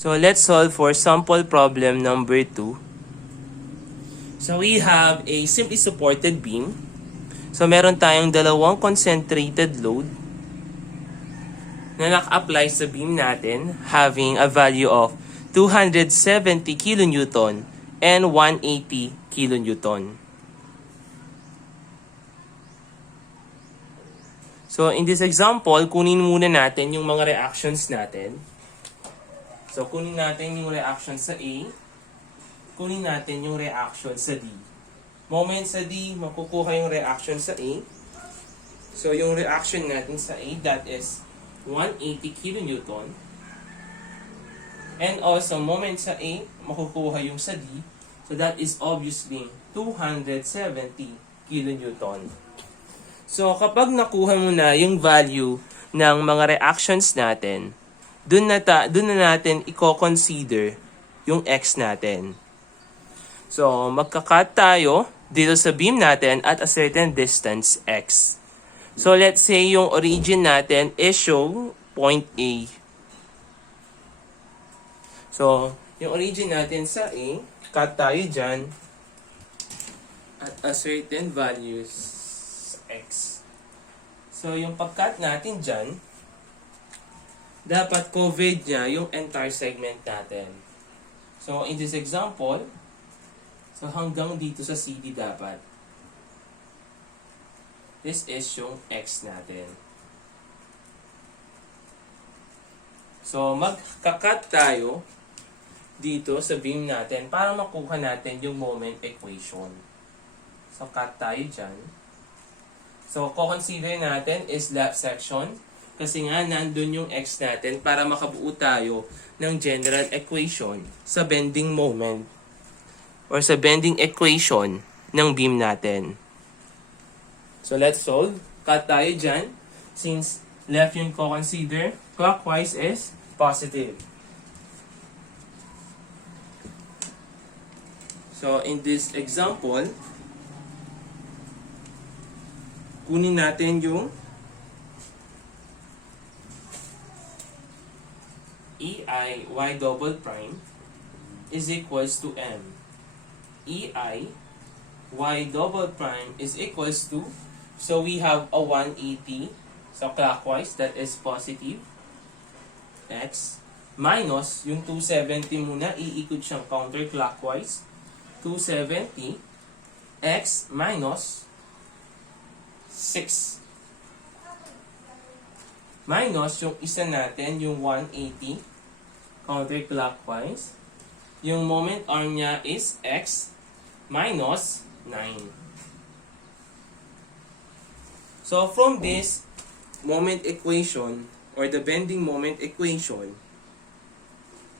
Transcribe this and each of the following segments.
So let's solve for sample problem number 2. So we have a simply supported beam. So meron tayong dalawang concentrated load na naka-apply sa beam natin having a value of 270 kN and 180 kN. So in this example, kunin muna natin yung mga reactions natin. So kunin natin yung reaction sa A, kunin natin yung reaction sa D. Moment sa D, makukuha yung reaction sa A. So yung reaction natin sa A, that is 180 kN. And also, moment sa A, makukuha yung sa D. So that is obviously 270 kN. So kapag nakuha mo na yung value ng mga reactions natin, dun na natin i-consider yung X natin. So magka-cut tayo dito sa beam natin at a certain distance X. So let's say yung origin natin is show point A. So yung origin natin sa A, cut tayo dyan at a certain values X. So yung pag-cut natin dyan, dapat covered niya yung entire segment natin. So in this example, so hanggang dito sa CD dapat. This is yung X natin. So magka-cut tayo dito sa beam natin para makuha natin yung moment equation. So cut tayo dyan. So consider natin is left section kasi nga nandun yung X natin para makabuo tayo ng general equation sa bending moment or sa bending equation ng beam natin. So let's solve. Cut tayo dyan. Since left yung co-consider, clockwise is positive. So in this example, kunin natin yung EI y double prime is equals to M. EI y double prime is equals to, so we have a 180, so clockwise, that is positive, X, minus yung 270 muna, iikot siyang counterclockwise, 270, X minus 6. Minus yung isa natin, yung 180, counterclockwise. Yung moment arm niya is X minus 9. So from this moment equation, or the bending moment equation,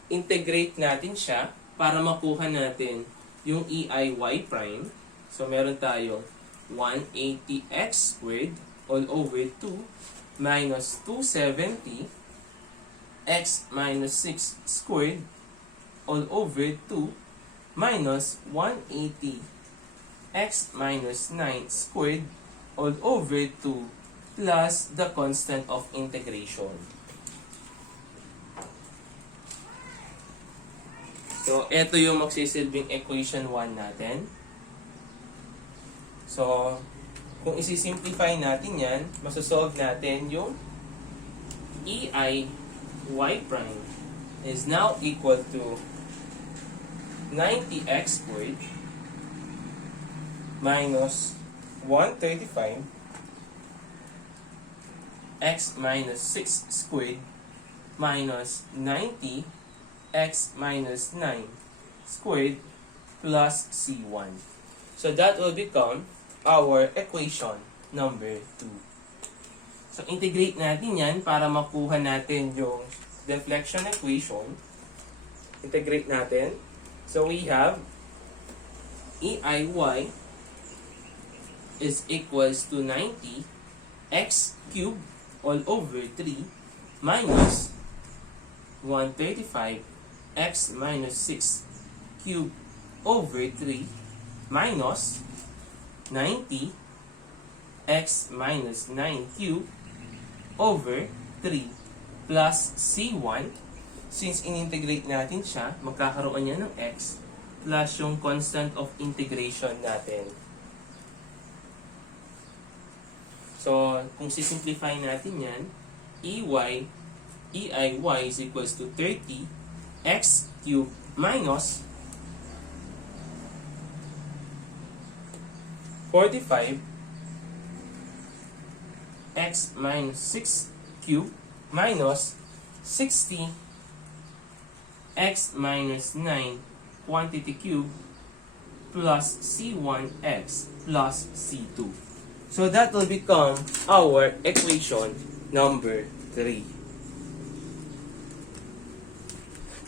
integrate natin siya para makuha natin yung EIY prime. So meron tayo 180x squared all over 2 minus 270 x minus 6 squared all over 2 minus 180 x minus 9 squared all over 2 plus the constant of integration. So, ito yung magsisilbing equation 1 natin. So, kung isi-simplify natin yan, masasolve natin yung EI y prime is now equal to 90x squared minus 135 x minus 6 squared minus 90 x minus 9 squared plus C1. So that will become our equation number 2. So integrate natin yan para makuha natin yung deflection equation. Integrate natin. So we have EIY is equals to 90 x cubed all over 3 minus 135 x minus 6 cubed over 3 minus 90 x minus 9 cubed over 3 plus C1 Since in-integrate natin siya, magkakaroon niya ng x plus yung constant of integration natin. So, kung sisimplify natin yan, EI is equals to 30 x cubed minus 45 x minus 6 cubed minus 60 x minus 9 quantity cube plus C1x plus C2. So that will become our equation number 3.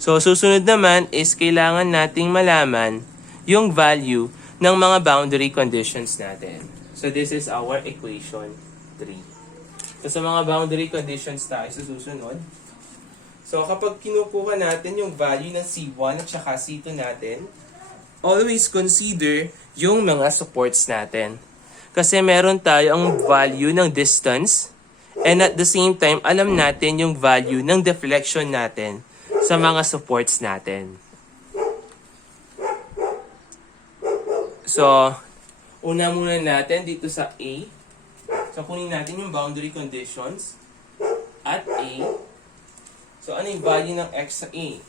So susunod naman is kailangan nating malaman yung value ng mga boundary conditions natin. So this is our equation 3. So sa mga boundary conditions tayo sa susunod. So kapag kinukuha natin yung value ng C1 at saka C2 natin, always consider yung mga supports natin. Kasi meron tayo ang value ng distance and at the same time, alam natin yung value ng deflection natin sa mga supports natin. So, una muna natin dito sa A. So, kunin natin yung boundary conditions at A. So, ano yung value ng x sa A?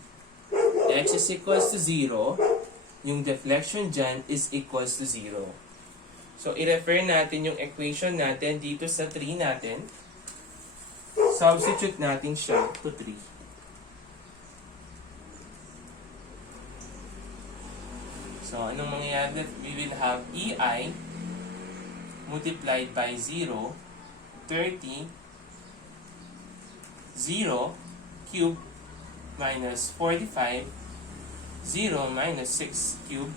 X is equals to 0. Yung deflection dyan is equals to 0. So, i-refer natin yung equation natin dito sa 3 natin. Substitute natin siya to 3. So, anong mangyayari? We will have EI multiplied by 0, 30, 0, cube minus 45, 0 minus 6 cube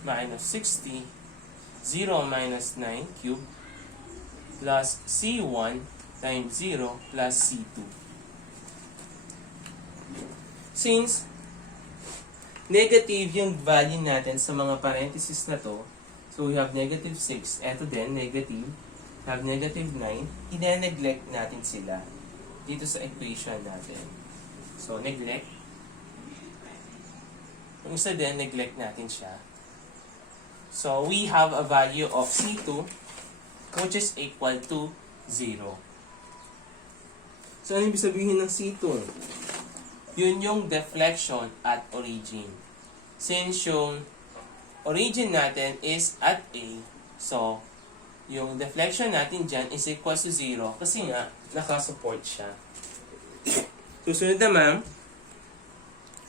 minus 60, 0 minus 9 cube plus C1 times 0 plus C2. Since negative yung value natin sa mga parentheses na to, so we have negative 6, eto din, negative, have negative 9, ine-neglect natin sila dito sa equation natin. So, neglect. Yung isa din, neglect natin siya. So, we have a value of C2 which is equal to 0. So, ano ibig sabihin ng C2? Yun yung deflection at origin. Since yung origin natin is at A, so, yung deflection natin dyan is equal to 0 kasi nga, nakasupport siya. Susunod naman,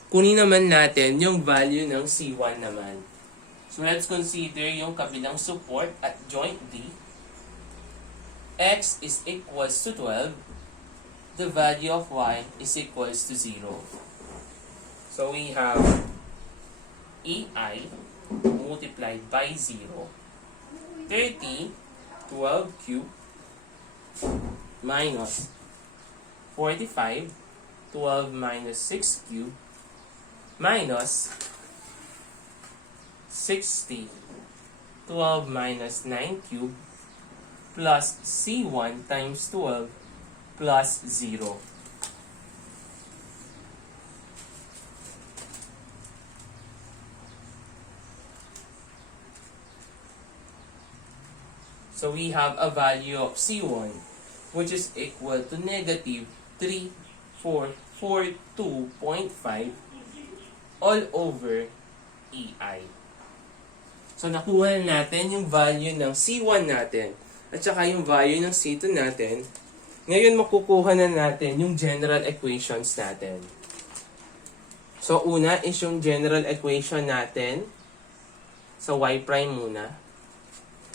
kunin naman natin yung value ng C1 naman. So, let's consider yung kabilang support at joint D. X is equals to 12. The value of Y is equals to 0. So, we have EI multiplied by 0. 30, 12 cube minus 45, 12 minus 6 cube minus 60, 12 minus 9 cube plus C1 times 12 plus 0. So we have a value of C1 which is equal to negative 3442.5 all over EI. So, nakuha na natin yung value ng C1 natin at saka yung value ng C2 natin. Ngayon, makukuha na natin yung general equations natin. So, una is yung general equation natin sa y prime muna.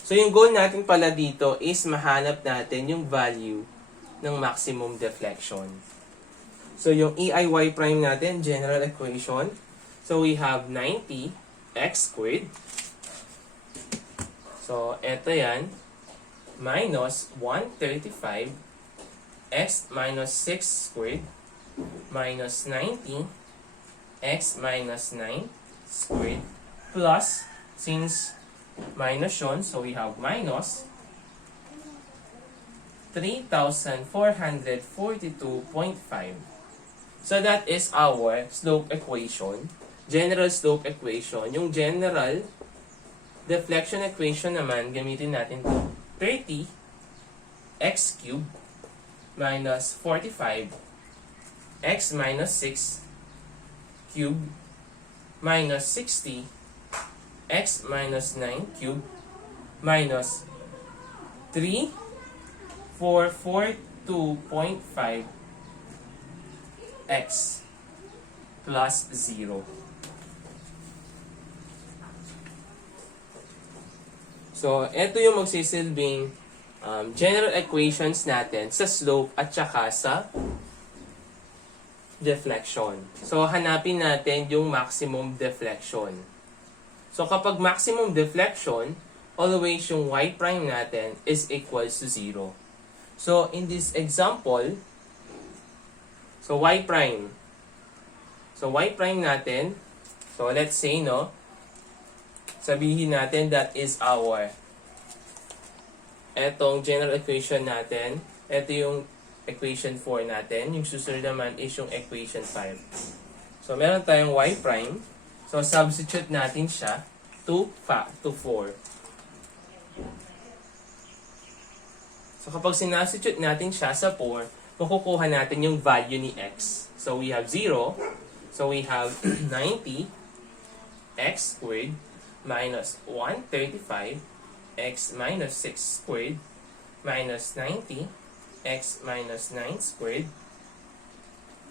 So, yung goal natin pala dito is mahanap natin yung value ng maximum deflection. So, yung EIY prime natin, general equation. So, we have 90 x squared. So, eto yan. Minus 135 x minus 6 squared minus 90 x minus 9 squared plus, since minus yun, so we have minus 3,442.5 So that is our slope equation. General slope equation. Yung general deflection equation naman, gamitin natin to. 30 x cubed minus 45 x minus 6 cubed minus 60 x minus 9 cubed minus 3442.5 x plus 0. So, ito yung magsisilbing general equations natin sa slope at saka sa deflection. So, hanapin natin yung maximum deflection. So, kapag maximum deflection, always yung y prime natin is equals to 0. So, in this example, so y prime. So, y prime natin, so let's say, no, sabihin natin that is our etong general equation natin. Ito yung equation 4 natin. Yung susunod naman is yung equation 5. So, meron tayong y prime. So, substitute natin siya to 4. So, kapag sinubstitute natin siya sa 4, makukuha natin yung value ni x. So, we have 0. So, we have 90 x squared minus 135 x minus 6 squared minus 90 x minus 9 squared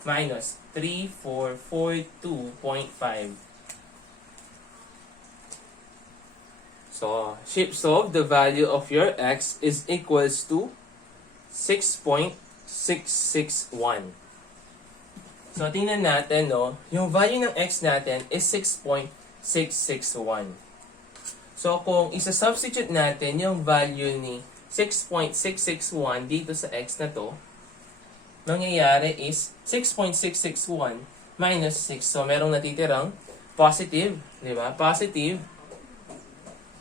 minus 3442.5. So, solve the value of your x is equals to 6.661. So, tingnan natin, no, yung value ng x natin is 6.661. So, kung isa-substitute natin yung value ni 6.661 dito sa x na to, mangyayari is 6.661 minus 6. So, merong natitirang positive, di ba? Positive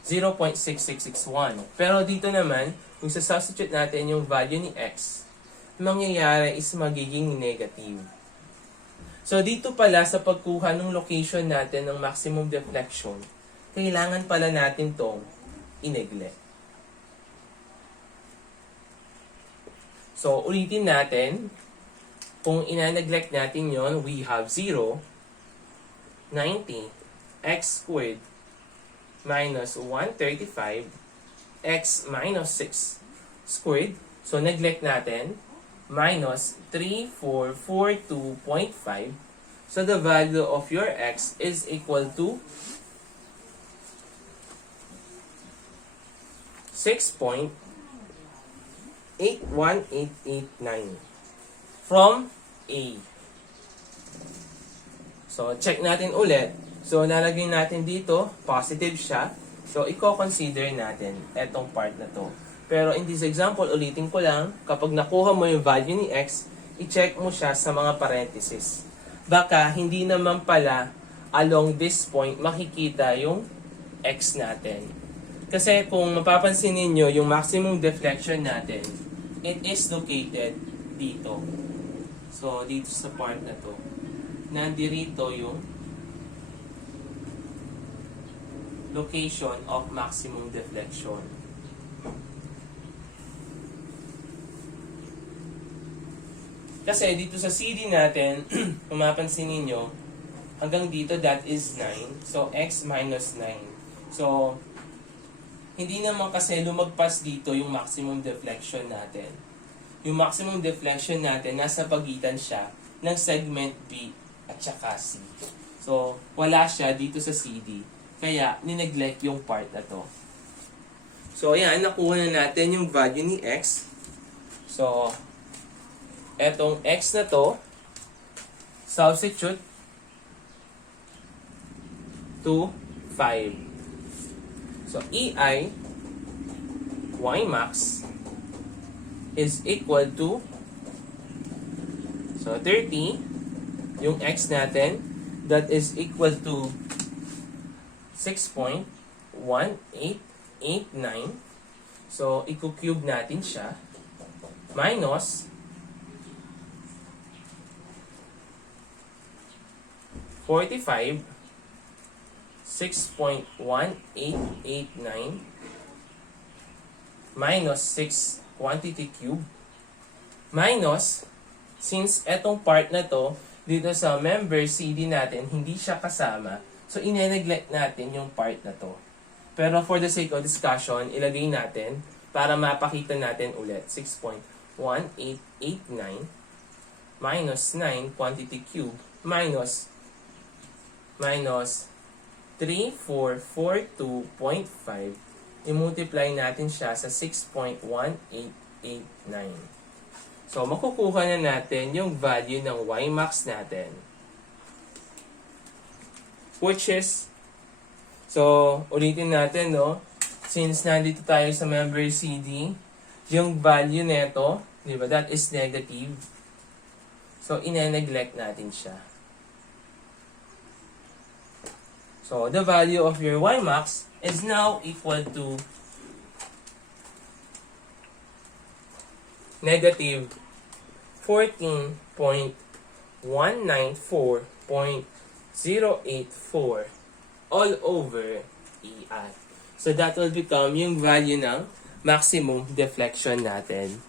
0.6661. Pero dito naman, kung isa-substitute natin yung value ni x, mangyayari is magiging negative. So, dito pala sa pagkuha ng location natin ng maximum deflection, kailangan pala natin tong i-neglect. So, ulitin natin. Kung ina-neglect natin yon, we have 0, 90, x squared, minus 135, x minus 6 squared. So, neglect natin. Minus 3442.5. So, the value of your x is equal to 6.81889 from A. So, check natin ulit. So, nalagay natin dito, positive siya. So, i-consider natin etong part na to. Pero in this example, ulitin ko lang, kapag nakuha mo yung value ni x, i-check mo siya sa mga parentheses. Baka hindi naman pala along this point makikita yung x natin. Kasi kung mapapansin ninyo, yung maximum deflection natin, it is located dito. So, dito sa part na to. Nandirito yung location of maximum deflection. Kasi dito sa CD natin, kung mapansin ninyo, hanggang dito that is 9. So, x minus 9. So, hindi naman kasi lumagpas dito yung maximum deflection natin. Yung maximum deflection natin, nasa pagitan siya ng segment B at saka C. So, wala siya dito sa CD. Kaya, nineglect yung part na to. So, ayan, nakuha na natin yung value ni x. So, etong x na to, substitute to 5. So, EI, Y max, is equal to, so 30, yung x natin, that is equal to 6.1889. So, i-cube natin siya, minus 45, 6.1889 minus 6 quantity cube minus, since etong part na to, dito sa member CD natin, hindi siya kasama, so ine-neglect natin yung part na to. Pero for the sake of discussion, ilagay natin para mapakita natin ulit. 6.1889 minus 9 quantity cube minus 3442.5. I-multiply natin siya sa 6.1889. So, makukuha na natin yung value ng Ymax natin. Which is, so, ulitin natin, no? Since nandito tayo sa member CD, yung value neto, di ba, that is negative. So, ine-neglect natin siya. So, the value of your Ymax is now equal to negative 14.194.084 all over EI. So, that will become yung value ng maximum deflection natin.